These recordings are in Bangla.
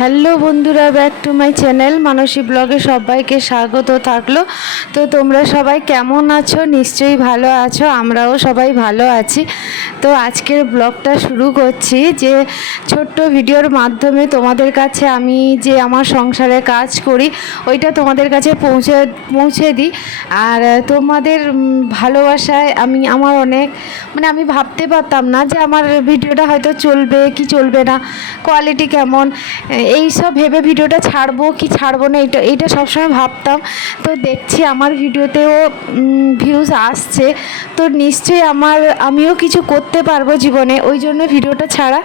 হ্যালো বন্ধুরা, ব্যাক টু মাই চ্যানেল মানসী ব্লগে সবাইকে স্বাগত থাকলো। তো তোমরা সবাই কেমন আছো? নিশ্চয়ই ভালো আছো, আমরাও সবাই ভালো আছি। তো আজকের ব্লগটা শুরু করছি যে ছোট্ট ভিডিওর মাধ্যমে তোমাদের কাছে আমি যে আমার সংসারে কাজ করি ওইটা তোমাদের কাছে পৌঁছে দিই। আর তোমাদের ভালোবাসায় আমার অনেক আমি ভাবতে পারতাম না যে আমার ভিডিওটা হয়তো চলবে কি চলবে না, কোয়ালিটি কেমন, এই সব ভেবে ভিডিওটা ছাড়বো কি ছাড়বো না, এইটা সবসময় ভাবতাম। তো দেখছি আমার ভিডিওতেও ভিউজ আসছে, তো নিশ্চয়ই আমিও কিছু করতে পারবো জীবনে, ওই জন্য ভিডিওটা ছাড়া।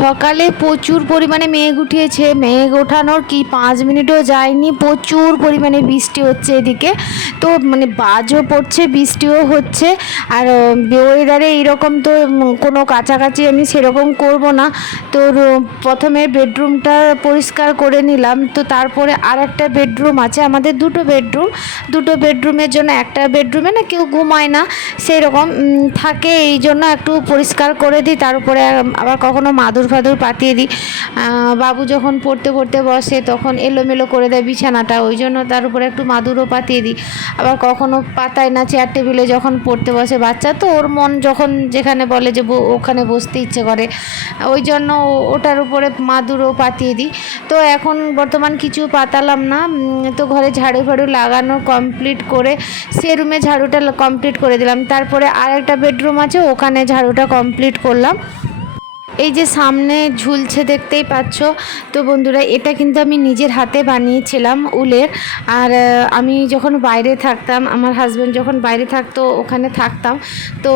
সকালে প্রচুর পরিমাণে মেঘ উঠিয়েছে, মেঘ ওঠানোর কি 5 মিনিটও যায়নি, প্রচুর পরিমাণে বৃষ্টি হচ্ছে এদিকে। তো বাজও পড়ছে, বৃষ্টিও হচ্ছে। আর ওয়েদারে এইরকম তো কোনো কাছাকাছি আমি সেরকম করব না। তো প্রথমে বেডরুমটা পরিষ্কার করে নিলাম, তো তারপরে আর একটা বেডরুম আছে, আমাদের দুটো বেডরুমের জন্য একটা বেডরুমে না কেউ ঘুমায় না সেরকম থাকে, এই জন্য একটু পরিষ্কার করে দিই। তার উপরে আবার কখনো মাদুর ফাদুর পাতিয়ে দিই। বাবু যখন পড়তে বসে তখন এলোমেলো করে দেয় বিছানাটা, ওই জন্য তার উপরে একটু মাদুরও পাতিয়ে দিই। আবার কখনো পাতায় না, চেয়ার টেবিলে যখন পড়তে বসে বাচ্চা, তো ওর মন যখন যেখানে বলে যে ওখানে বসতে ইচ্ছে করে, ওই জন্য ওটার উপরে মাদুরও পাতিয়ে দিই। তো এখন বর্তমান কিছু পাতালাম না। তো ঘরে ঝাড়ু ফাড়ু লাগানো কমপ্লিট করে সে রুমে ঝাড়ুটা কমপ্লিট করে দিলাম। তারপরে আর একটা বেডরুম আছে, ওখানে ঝাড়ুটা কমপ্লিট করলাম। এই যে সামনে ঝুলছে দেখতেই পাচ্ছ। তো বন্ধুরা, এটা কিন্তু আমি নিজের হাতে বানিয়েছিলাম উলের। আর আমি যখন বাইরে থাকতাম, আমার হাজব্যান্ড যখন বাইরে থাকতো ওখানে থাকতাম, তো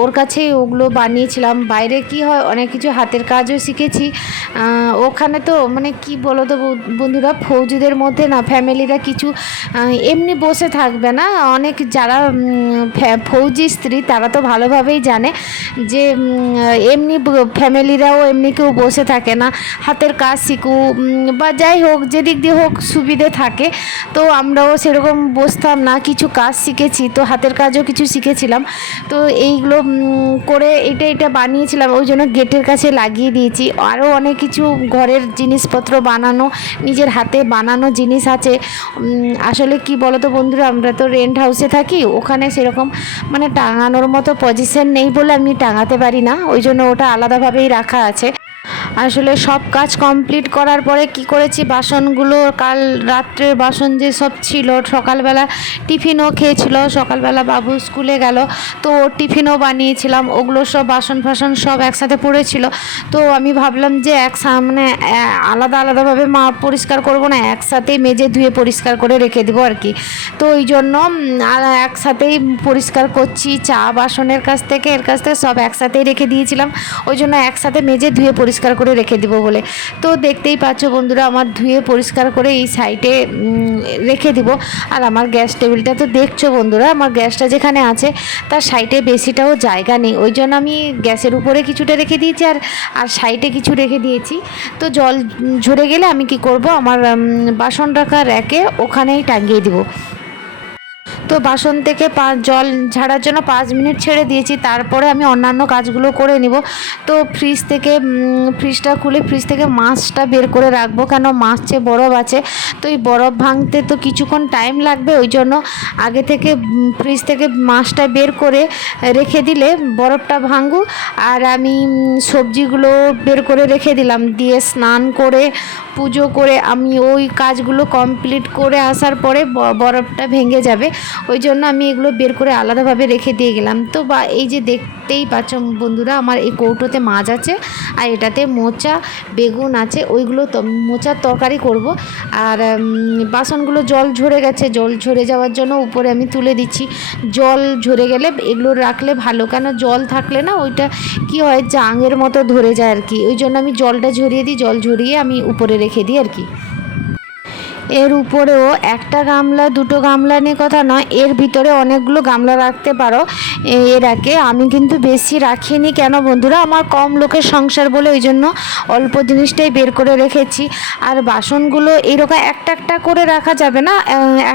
ওর কাছেই ওগুলো বানিয়েছিলাম। বাইরে কি হয়, অনেক কিছু হাতের কাজও শিখেছি। ওখানে তো কি বলো তো বন্ধুরা, ফৌজিদের মধ্যে না ফ্যামিলিরা কিছু এমনি বসে থাকবে না। অনেক যারা ফৌজি স্ত্রী তারা তো ভালোভাবেই জানে যে এমনি ফ্যামিলিরাও এমনি কেউ বসে থাকে না, হাতের কাজ শিখুক বা যাই হোক, যেদিক দিয়ে হোক সুবিধে থাকে। তো আমরাও সেরকম বসতাম না, কিছু কাজ শিখেছি, তো হাতের কাজও কিছু শিখেছিলাম। তো এইগুলো করে এটা বানিয়েছিলাম, ওই জন্য গেটের কাছে লাগিয়ে দিয়েছি। আরও অনেক কিছু ঘরের জিনিসপত্র বানানো, নিজের হাতে বানানো জিনিস আছে। আসলে কি বলো তো বন্ধুরা, আমরা তো রেন্ট হাউসে থাকি, ওখানে সেরকম টাঙানোর মতো পজিশন নেই বলে আমি টাঙাতে পারি না, ওই জন্য ওটা আলাদাভাবেই রাখা আছে। আসলে সব কাজ কমপ্লিট করার পরে কি করেছি, বাসনগুলো কাল রাত্রের বাসন যে সব ছিল, সকালবেলা টিফিনও খেয়েছিল, সকালবেলা বাবু স্কুলে গেল, তো ওর টিফিনও বানিয়েছিলাম, ওগুলো সব বাসন ফাসন সব একসাথে পড়েছিল। তো আমি ভাবলাম যে আলাদাভাবে পরিষ্কার করব না, একসাথেই মেজে ধুয়ে পরিষ্কার করে রেখে দেবো আর কি। তো ওই জন্য একসাথেই পরিষ্কার করছি, চা বাসনের কাছ থেকে এর কাছ থেকে সব একসাথেই রেখে দিয়েছিলাম, ওই জন্য একসাথে মেজে ধুয়ে পরিষ্কার করে রেখে দেবো বলে। তো দেখতেই পাচ্ছ বন্ধুরা, আমার ধুয়ে পরিষ্কার করে এই সাইডে রেখে দিব। আর আমার গ্যাস টেবিলটা তো দেখছো বন্ধুরা, আমার গ্যাসটা যেখানে আছে তার সাইডে বেশিটাও জায়গা নেই, ওই জন্য আমি গ্যাসের উপরে কিছুটা রেখে দিয়েছি আর সাইডে কিছু রেখে দিয়েছি। তো জল ঝরে গেলে আমি কি করব, আমার বাসন রাখার র্যাকে ওখানেই টাঙিয়ে দিব। তো বাসন থেকে জল ঝাড়ার জন্য 5 মিনিট ছেড়ে দিয়েছি, তারপরে আমি অন্যান্য কাজগুলো করে নিব। তো ফ্রিজটা খুলে ফ্রিজ থেকে মাছটা বের করে রাখবো, কেন মাছে বরফ আছে, তো এই বরফ ভাঙতে তো কিছুক্ষণ টাইম লাগবে, ওই জন্য আগে থেকে ফ্রিজ থেকে মাছটা বের করে রেখে দিলে বরফটা ভাঙুক। আর আমি সবজিগুলো বের করে রেখে দিলাম, দিয়ে স্নান করে পুজো করে আমি ওই কাজগুলো কমপ্লিট করে আসার পরে বরফটা ভেঙে যাবে, ওই জন্য আমি এগুলো বের করে আলাদাভাবে রেখে দিয়ে গেলাম। তো এই যে দেখতেই পাচ্ছ বন্ধুরা, আমার এই কৌটোতে মাছ আছে আর এটাতে মোচা বেগুন আছে, ওইগুলো মোচার তরকারি করব। আর বাসনগুলো জল ঝরে গেছে, জল ঝরে যাওয়ার জন্য উপরে আমি তুলে দিচ্ছি। জল ঝরে গেলে এগুলো রাখলে ভালো, কেন জল থাকলে না ওইটা কি হয়, জাঙের মতো ধরে যায় আর কি, ওই জন্য আমি জলটা ঝরিয়ে দিই, জল ঝরিয়ে আমি উপরে রেখে দিই আর কি। এর উপরেও একটা গামলা দুটো গামলা নিয়ে কথা নয়, এর ভিতরে অনেকগুলো গামলা রাখতে পারো। এর আগে। আমি কিন্তু বেশি রাখিনি, কেন বন্ধুরা, আমার কম লোকের সংসার বলে ওই জন্য অল্প জিনিসটাই বের করে রেখেছি। আর বাসনগুলো এইরকম একটা একটা করে রাখা যাবে না,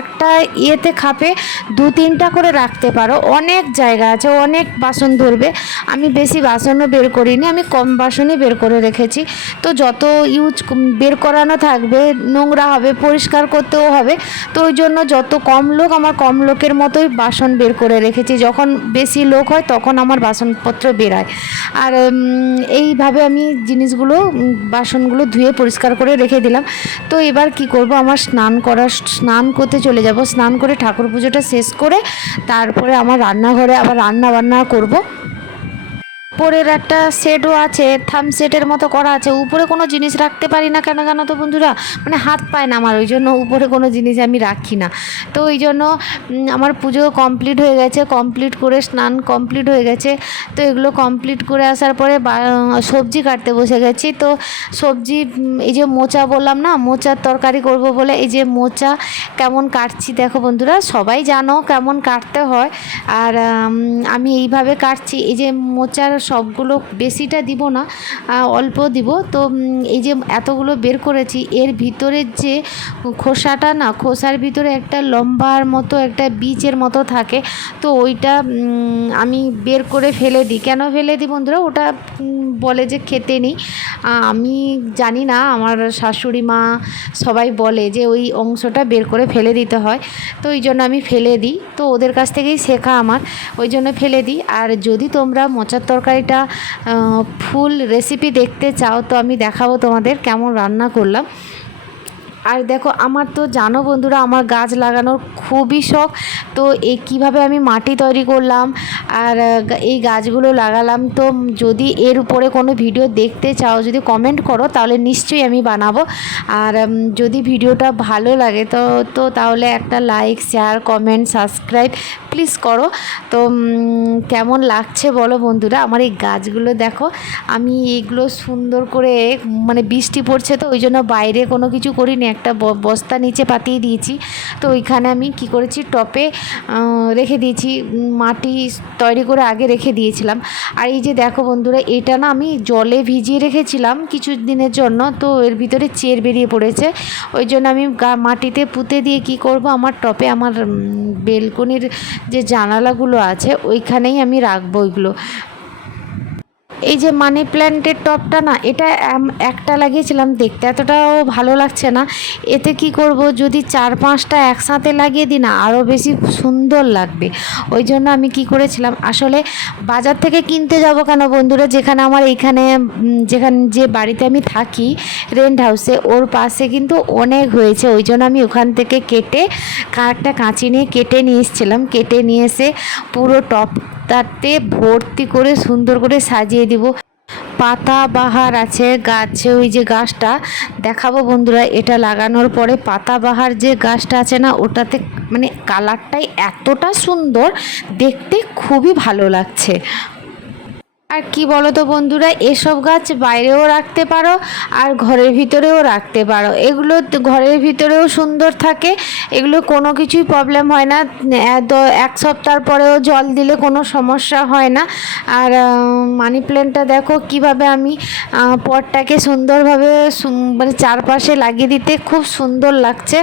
একটা ইয়েতে খাপে 2-3টা করে রাখতে পারো, অনেক জায়গা আছে, অনেক বাসন ধরবে। আমি বেশি বাসনও বের করিনি, আমি কম বাসনই বের করে রেখেছি। তো যত বের করানো থাকবে নোংরা হবে, পরিষ্কার করতেও হবে, তো ওই জন্য যত কম লোক, আমার কম লোকের মতোই বাসন বের করে রেখেছি। যখন বেশি লোক হয় তখন আমার বাসনপত্র বেরায়। আর এইভাবে আমি জিনিসগুলো, বাসনগুলো ধুয়ে পরিষ্কার করে রেখে দিলাম। তো এবার কি করব, আমার স্নান করতে চলে যাব। স্নান করে ঠাকুর পুজোটা শেষ করে তারপরে আমার রান্নাঘরে আবার রান্না বান্না করব। উপরের একটা সেটও আছে, থাম সেটের মতো করা আছে, উপরে কোনো জিনিস রাখতে পারি না, কেন জানো তো বন্ধুরা, মানে হাত পায় না আমার, ওই জন্য উপরে কোনো জিনিস আমি রাখি না। তো ওই জন্য আমার পুজো কমপ্লিট হয়ে গেছে, কমপ্লিট করে স্নান কমপ্লিট হয়ে গেছে। তো এগুলো কমপ্লিট করে আসার পরে সবজি কাটতে বসে গেছি। তো সবজি, এই যে মোচা বললাম না, মোচার তরকারি করব বলে, এই যে মোচা কেমন কাটছি দেখো বন্ধুরা, সবাই জানো কেমন কাটতে হয়। আর আমি এইভাবে কাটছি। এই যে মোচার সবগুলো বেশিটা দিব না, অল্প দিব। তো এই যে এতগুলো বের করেছি, এর ভিতরের যে খোসাটা না, খোসার ভিতরে একটা লম্বার মতো একটা বীজের মতো থাকে, তো ওইটা আমি বের করে ফেলে দিই। কেন ফেলে দিই বন্ধুরা, ওটা বলে যে খেতে নেই। আমি জানি না, আমার শাশুড়ি মা সবাই বলে যে ওই অংশটা বের করে ফেলে দিতে হয়, তো ওই জন্য আমি ফেলে দিই। তো ওদের কাছ থেকেই শেখা আমার, ওই জন্য ফেলে দিই। আর যদি তোমরা মোচার তরকারিটা ফুল রেসিপি দেখতে চাও, তো আমি দেখাবো তোমাদের কেমন রান্না করলাম। আর দেখো, আমার তো জানো বন্ধুরা, আমার গাছ লাগানোর খুবই শখ। তো এই কীভাবে আমি মাটি তৈরি করলাম আর এই গাছগুলো লাগালাম, তো যদি এর উপরে কোনো ভিডিও দেখতে চাও, যদি কমেন্ট করো, তাহলে নিশ্চয়ই আমি বানাবো। আর যদি ভিডিওটা ভালো লাগে তো তাহলে একটা like, share, comment, subscribe please করো। তো কেমন লাগছে বলো বন্ধুরা, আমার এই গাছগুলো দেখো। আমি এগুলো সুন্দর করে, মানে বৃষ্টি পড়ছে তো ওই জন্য বাইরে কোনো কিছু করিনি, একটা বস্তা নিচে পাতিয়ে দিয়েছি। তো ওইখানে আমি কি করেছি, টপে রেখে দিয়েছি, মাটি তৈরি করে আগে রেখে দিয়েছিলাম। আর এই যে দেখো বন্ধুরা, এটা না আমি জলে ভিজিয়ে রেখেছিলাম কিছু দিনের জন্য, তো এর ভিতরে চের বেরিয়ে পড়েছে। ওই জন্য আমি মাটিতে পুঁতে দিয়ে কি করব, আমার টপে, আমার বেলকনির যে জানালাগুলো আছে ওইখানেই আমি রাখবো ওইগুলো। এই যে মানি প্ল্যান্টের টবটা না, এটা একটা লাগিয়েছিলাম, দেখতে এতটাও ভালো লাগছে না। এতে কি করব, যদি 4-5টা একসাথে লাগিয়ে দিই না, আরও বেশি সুন্দর লাগবে। ওই জন্য আমি কি করেছিলাম, আসলে বাজার থেকে কিনতে যাব কেন বন্ধুরা, যেখানে আমার এইখানে যে বাড়িতে আমি থাকি রেন্ট হাউসে, ওর পাশে কিন্তু অনেক হয়েছে। ওই জন্য আমি ওখান থেকে কেটে, একটা কাঁচি নিয়ে কেটে নিয়ে এসেছিলাম। কেটে নিয়ে এসে পুরো টবটাতে ভর্তি করে সুন্দর করে সাজিয়ে দিব। পাতাবাহার আছে গাছে, ওই যে গাছটা দেখাবো বন্ধুরা, এটা লাগানোর পরে পাতাবাহার যে গাছটা আছে না, ওটাতে মানে কালারটাই এতটা সুন্দর দেখতে, খুবই ভালো লাগছে। আর কি বলো তো বন্ধুরা, এসব গাছ বাইরেও রাখতে পারো আর ঘরের ভিতরেও রাখতে পারো। এগুলো ঘরের ভিতরেও সুন্দর থাকে, এগুলো কোনো কিছুই প্রবলেম হয় না। 1 সপ্তাহ পরেও জল দিলে কোনো সমস্যা হয় না। আর মানি প্ল্যান্টটা দেখো কিভাবে আমি পটটাকে সুন্দরভাবে, মানে চারপাশে লাগিয়ে দিতে খুব সুন্দর লাগছে।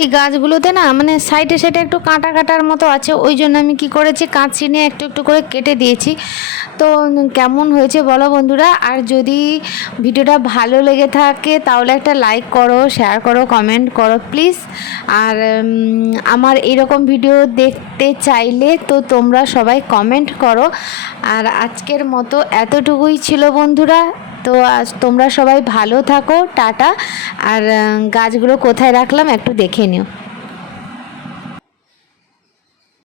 এই গাছগুলোতে না মানে সাইডে সাইডে একটু কাঁটা কাটার মতো আছে, ওই জন্য আমি কি করেছি কাঁচি নিয়ে একটু একটু করে কেটে দিয়েছি। তো কেমন হয়েছে বলো বন্ধুরা, আর যদি ভিডিওটা ভালো লেগে থাকে তাহলে একটা লাইক করো, শেয়ার করো, কমেন্ট করো প্লিজ। আর আমার এরকম ভিডিও দেখতে চাইলে তো তোমরা সবাই কমেন্ট করো। আর আজকের মতো এতটুকুই ছিল বন্ধুরা। তো আজ তোমরা সবাই ভালো থাকো, টাটা। আর গাছগুলো কোথায় রাখলাম একটু দেখে নিও।